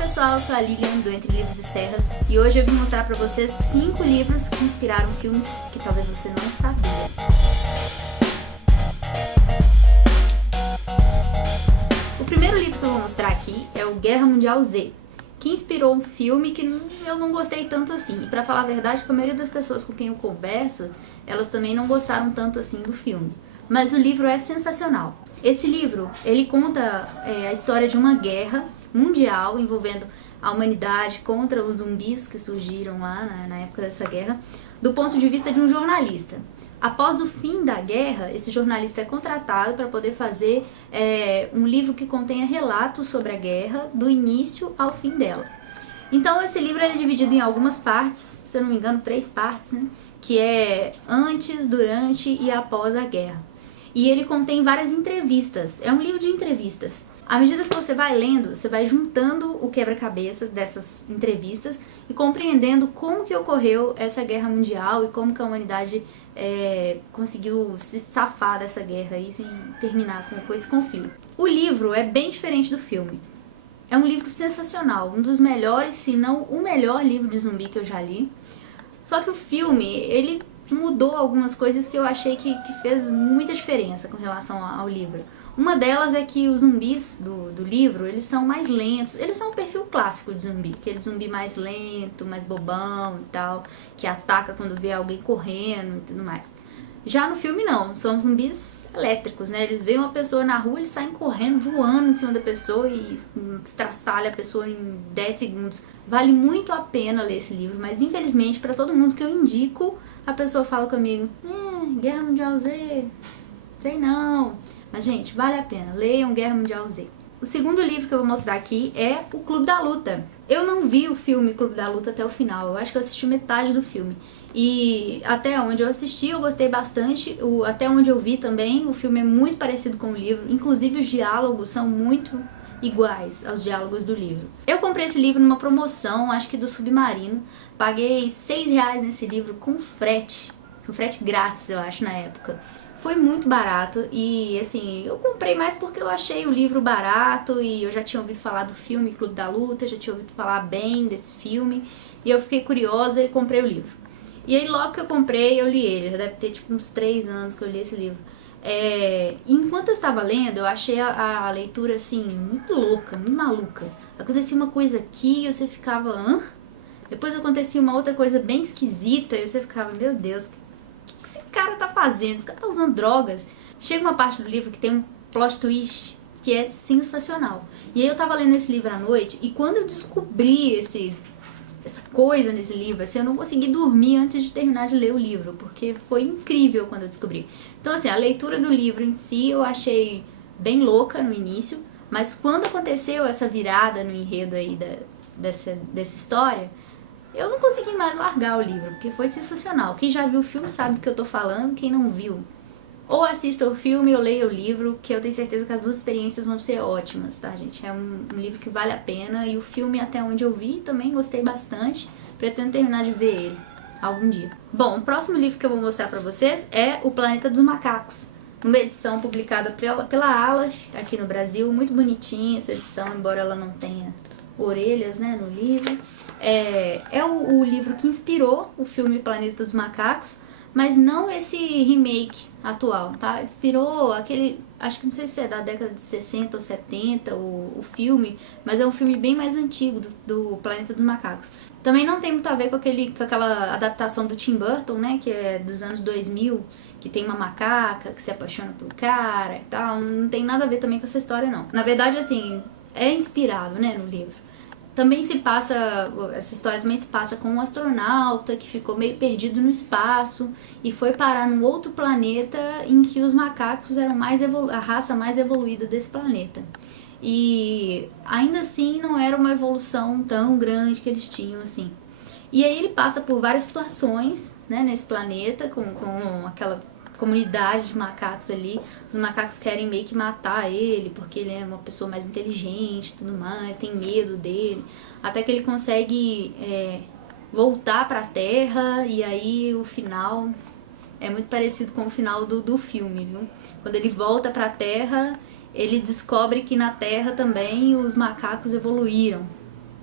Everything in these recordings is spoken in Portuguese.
pessoal, eu sou a Lilian do Entre Livros e Serras e hoje eu vim mostrar pra vocês 5 livros que inspiraram filmes que talvez você não sabia. O primeiro livro que eu vou mostrar aqui é o Guerra Mundial Z, que inspirou um filme que eu não gostei tanto assim. E pra falar a verdade, a maioria das pessoas com quem eu converso, elas também não gostaram tanto assim do filme. Mas o livro é sensacional. Esse livro, ele conta a história de uma guerra mundial envolvendo a humanidade contra os zumbis que surgiram lá na época dessa guerra, do ponto de vista de um jornalista. Após o fim da guerra, esse jornalista é contratado para poder fazer um livro que contenha relatos sobre a guerra, do início ao fim dela. Então esse livro é dividido em algumas partes, se eu não me engano 3 partes, né? Que é antes, durante e após a guerra. E ele contém várias entrevistas, é um livro de entrevistas. À medida que você vai lendo, você vai juntando o quebra-cabeça dessas entrevistas e compreendendo como que ocorreu essa guerra mundial e como que a humanidade conseguiu se safar dessa guerra e sem terminar com esse conflito. O livro é bem diferente do filme. É um livro sensacional, um dos melhores, se não o melhor livro de zumbi que eu já li. Só que o filme, ele mudou algumas coisas que eu achei que fez muita diferença com relação ao livro. Uma delas é que os zumbis do livro, eles são mais lentos, eles são o perfil clássico de zumbi, aquele zumbi mais lento, mais bobão e tal, que ataca quando vê alguém correndo e tudo mais. Já no filme não, são zumbis elétricos, né? Eles veem uma pessoa na rua, eles saem correndo, voando em cima da pessoa e estraçalham a pessoa em 10 segundos. Vale muito a pena ler esse livro, mas infelizmente para todo mundo que eu indico, a pessoa fala comigo, Guerra Mundial Z, sei não. Mas gente, vale a pena, leiam Guerra Mundial Z. O segundo livro que eu vou mostrar aqui é o Clube da Luta. Eu não vi o filme Clube da Luta até o final, eu acho que eu assisti metade do filme. E até onde eu assisti eu gostei bastante, até onde eu vi também, o filme é muito parecido com o livro, inclusive os diálogos são muito iguais aos diálogos do livro. Eu comprei esse livro numa promoção, acho que do Submarino, paguei R$6 nesse livro com frete grátis eu acho na época. Foi muito barato e assim, eu comprei mais porque eu achei o livro barato e eu já tinha ouvido falar do filme Clube da Luta, já tinha ouvido falar bem desse filme e eu fiquei curiosa e comprei o livro. E aí logo que eu comprei, eu li ele, já deve ter tipo uns 3 anos que eu li esse livro. Enquanto eu estava lendo, eu achei a leitura assim, muito louca, muito maluca. Acontecia uma coisa aqui e você ficava, hã? Depois acontecia uma outra coisa bem esquisita e você ficava, meu Deus, o que esse cara tá fazendo? Esse cara tá usando drogas? Chega uma parte do livro que tem um plot twist que é sensacional. E aí eu tava lendo esse livro à noite e quando eu descobri essa coisa nesse livro, assim, eu não consegui dormir antes de terminar de ler o livro, porque foi incrível quando eu descobri. Então assim, a leitura do livro em si eu achei bem louca no início, mas quando aconteceu essa virada no enredo aí dessa história, eu não consegui mais largar o livro, porque foi sensacional. Quem já viu o filme sabe do que eu tô falando, quem não viu, ou assista o filme ou leia o livro, que eu tenho certeza que as duas experiências vão ser ótimas, tá, gente? É um livro que vale a pena e o filme, até onde eu vi, também gostei bastante. Pretendo terminar de ver ele algum dia. Bom, o próximo livro que eu vou mostrar pra vocês é O Planeta dos Macacos, uma edição publicada pela Aleph, aqui no Brasil. Muito bonitinha essa edição, embora ela não tenha orelhas, né, no livro. É o livro que inspirou o filme Planeta dos Macacos, mas não esse remake atual, tá? Inspirou aquele, acho que não sei se é da década de 60 ou 70 o filme, mas é um filme bem mais antigo do Planeta dos Macacos. Também não tem muito a ver com aquela adaptação do Tim Burton, né, que é dos anos 2000, que tem uma macaca que se apaixona pelo cara e tal. Não tem nada a ver também com essa história, não. Na verdade, assim, é inspirado, né, no livro. Também essa história também se passa com um astronauta que ficou meio perdido no espaço e foi parar num outro planeta em que os macacos eram a raça mais evoluída desse planeta. E ainda assim não era uma evolução tão grande que eles tinham assim. E aí ele passa por várias situações, né, nesse planeta, com aquela comunidade de macacos ali. Os macacos querem meio que matar ele, porque ele é uma pessoa mais inteligente e tudo mais, tem medo dele, até que ele consegue voltar pra Terra, e aí o final é muito parecido com o final do filme, viu? Quando ele volta pra Terra, ele descobre que na Terra também os macacos evoluíram.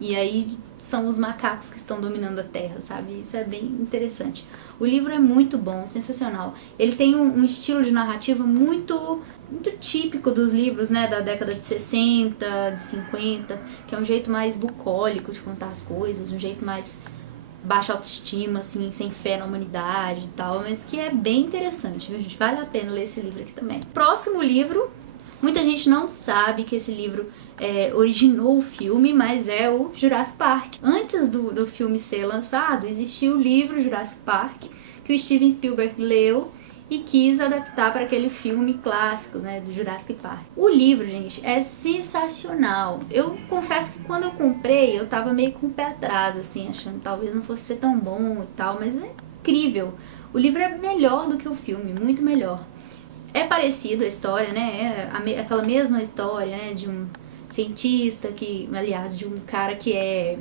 E aí são os macacos que estão dominando a Terra, sabe? Isso é bem interessante. O livro é muito bom, sensacional. Ele tem um estilo de narrativa muito típico dos livros, né, da década de 60, de 50, que é um jeito mais bucólico de contar as coisas, um jeito mais baixa autoestima, assim, sem fé na humanidade e tal, mas que é bem interessante, viu, gente? Vale a pena ler esse livro aqui também. Próximo livro, muita gente não sabe que esse livro originou o filme, mas é o Jurassic Park. Antes do filme ser lançado, existia o livro Jurassic Park, que o Steven Spielberg leu e quis adaptar para aquele filme clássico, né, do Jurassic Park. O livro, gente, é sensacional. Eu confesso que quando eu comprei, eu tava meio com o pé atrás, assim, achando que talvez não fosse ser tão bom e tal, mas é incrível. O livro é melhor do que o filme, muito melhor. É parecido a história, né, é aquela mesma história, né, de um cientista aliás, de um cara que é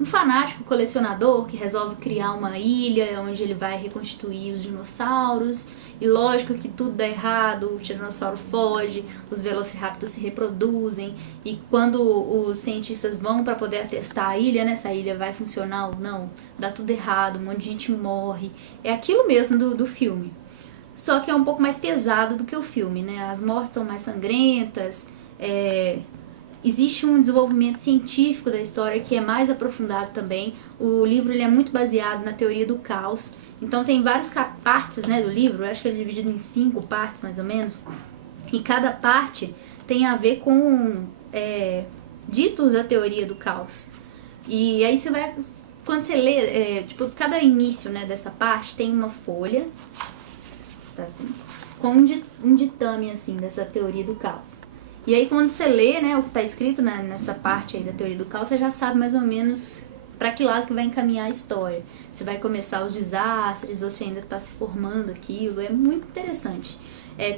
um fanático colecionador que resolve criar uma ilha onde ele vai reconstituir os dinossauros. E lógico que tudo dá errado, o tiranossauro foge, os velociraptors se reproduzem. E quando os cientistas vão para poder atestar a ilha, né, se a ilha vai funcionar ou não, dá tudo errado, um monte de gente morre. É aquilo mesmo do filme. Só que é um pouco mais pesado do que o filme, né? As mortes são mais sangrentas, existe um desenvolvimento científico da história que é mais aprofundado também. O livro ele é muito baseado na teoria do caos. Então tem várias partes, né, do livro, eu acho que ele é dividido em 5 partes mais ou menos. E cada parte tem a ver com ditos da teoria do caos. E aí você vai, quando você lê, tipo, cada início, né, dessa parte tem uma folha, tá assim, com um ditame assim dessa teoria do caos. E aí quando você lê, né, o que está escrito nessa parte aí da teoria do caos, você já sabe mais ou menos para que lado que vai encaminhar a história. Você vai começar os desastres, você ainda está se formando aquilo, é muito interessante.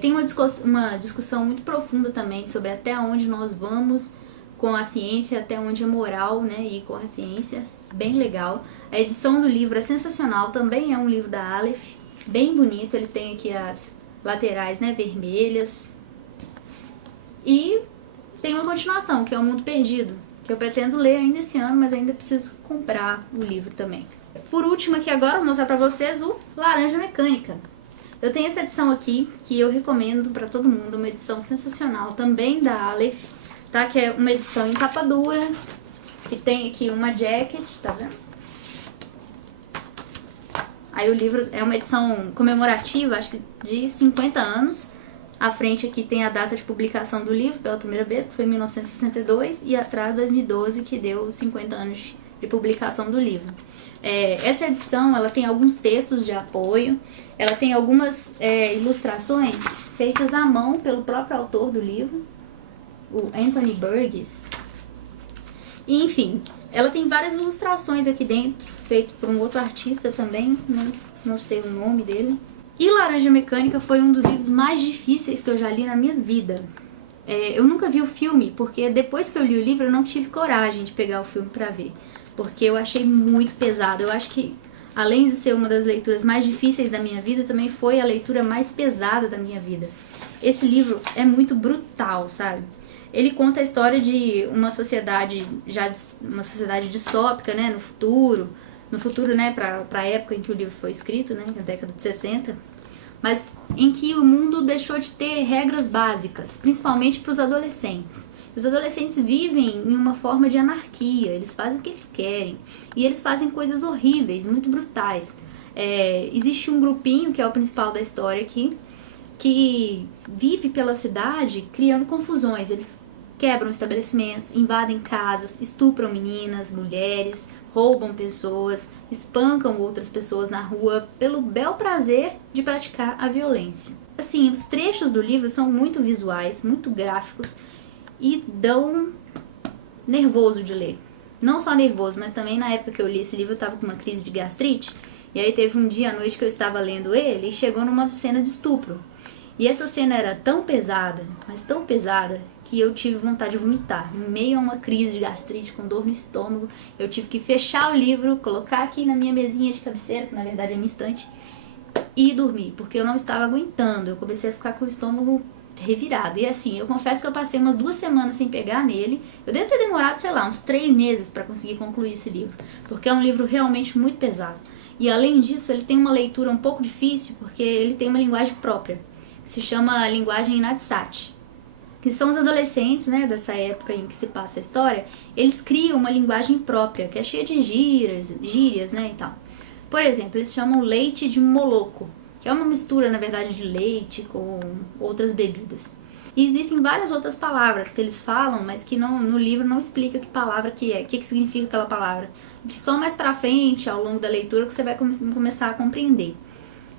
Tem uma discussão muito profunda também sobre até onde nós vamos com a ciência, até onde é moral, né, ir com a ciência, bem legal. A edição do livro é sensacional, também é um livro da Aleph, bem bonito, ele tem aqui as laterais, né, vermelhas. E tem uma continuação, que é O Mundo Perdido, que eu pretendo ler ainda esse ano, mas ainda preciso comprar o livro também. Por último aqui agora, vou mostrar pra vocês o Laranja Mecânica. Eu tenho essa edição aqui, que eu recomendo pra todo mundo, uma edição sensacional, também da Aleph, tá? Que é uma edição em capa dura, que tem aqui uma jacket, tá vendo? Aí o livro é uma edição comemorativa, acho que de 50 anos. À frente aqui tem a data de publicação do livro pela primeira vez, que foi em 1962, e atrás 2012, que deu 50 anos de publicação do livro. Essa edição ela tem alguns textos de apoio, ela tem algumas ilustrações feitas à mão pelo próprio autor do livro, o Anthony Burgess. E, enfim, ela tem várias ilustrações aqui dentro, feitas por um outro artista também, não sei o nome dele. E Laranja Mecânica foi um dos livros mais difíceis que eu já li na minha vida. Eu nunca vi o filme, porque depois que eu li o livro eu não tive coragem de pegar o filme pra ver. Porque eu achei muito pesado. Eu acho que, além de ser uma das leituras mais difíceis da minha vida, também foi a leitura mais pesada da minha vida. Esse livro é muito brutal, sabe? Ele conta a história de uma sociedade, uma sociedade distópica, né, no futuro, né, para a época em que o livro foi escrito, né, na década de 60, mas em que o mundo deixou de ter regras básicas, principalmente para os adolescentes. Os adolescentes vivem em uma forma de anarquia, eles fazem o que eles querem, e eles fazem coisas horríveis, muito brutais. Existe um grupinho, que é o principal da história aqui, que vive pela cidade criando confusões. Eles quebram estabelecimentos, invadem casas, estupram meninas, mulheres, roubam pessoas, espancam outras pessoas na rua pelo bel prazer de praticar a violência. Assim, os trechos do livro são muito visuais, muito gráficos e dão nervoso de ler. Não só nervoso, mas também na época que eu li esse livro eu estava com uma crise de gastrite, e aí teve um dia à noite que eu estava lendo ele e chegou numa cena de estupro. E essa cena era tão pesada, mas tão pesada, que eu tive vontade de vomitar. Em meio a uma crise de gastrite, com dor no estômago, eu tive que fechar o livro, colocar aqui na minha mesinha de cabeceira, que na verdade é minha estante, e dormir, porque eu não estava aguentando. Eu comecei a ficar com o estômago revirado. E assim, eu confesso que eu passei umas 2 semanas sem pegar nele. Eu devo ter demorado, sei lá, uns 3 meses para conseguir concluir esse livro, porque é um livro realmente muito pesado. E além disso, ele tem uma leitura um pouco difícil, porque ele tem uma linguagem própria, que se chama linguagem Nadsat, que são os adolescentes, né, dessa época em que se passa a história. Eles criam uma linguagem própria, que é cheia de gírias, né, e tal. Por exemplo, eles chamam leite de moloco, que é uma mistura, na verdade, de leite com outras bebidas. E existem várias outras palavras que eles falam, mas que no livro não explica que palavra que é, o que significa aquela palavra. Que só mais pra frente, ao longo da leitura, que você vai começar a compreender.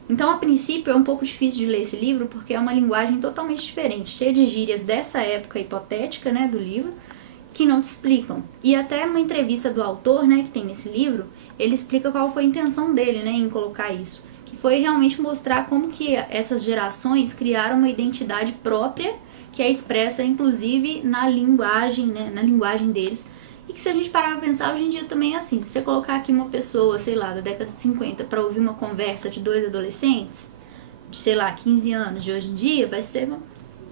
Então, a princípio, é um pouco difícil de ler esse livro, porque é uma linguagem totalmente diferente, cheia de gírias dessa época hipotética, né, do livro, que não te explicam. E até uma entrevista do autor, né, que tem nesse livro, ele explica qual foi a intenção dele, né, em colocar isso. Que foi realmente mostrar como que essas gerações criaram uma identidade própria, que é expressa, inclusive, na linguagem, né, na linguagem deles. E que se a gente parar pra pensar, hoje em dia também é assim. Se você colocar aqui uma pessoa, sei lá, da década de 50 para ouvir uma conversa de 2 adolescentes, de, sei lá, 15 anos de hoje em dia, vai ser um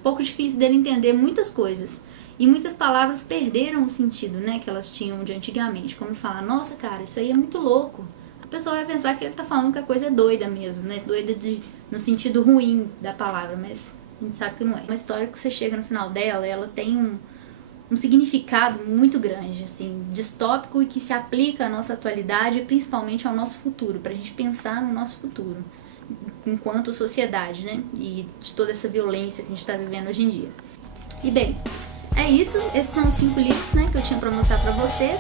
pouco difícil dele entender muitas coisas. E muitas palavras perderam o sentido, né, que elas tinham de antigamente. Como falar, nossa, cara, isso aí é muito louco. A pessoa vai pensar que ele tá falando que a coisa é doida mesmo, né? Doida no sentido ruim da palavra, mas a gente sabe que não é. Uma história que você chega no final dela, ela tem um significado muito grande, assim, distópico, e que se aplica à nossa atualidade e principalmente ao nosso futuro, pra gente pensar no nosso futuro, enquanto sociedade, né? E de toda essa violência que a gente tá vivendo hoje em dia. E bem, é isso. Esses são os 5 livros, né, que eu tinha pra mostrar pra vocês.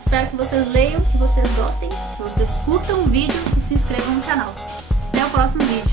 Espero que vocês leiam, que vocês gostem, que vocês curtam o vídeo e se inscrevam no canal. Até o próximo vídeo.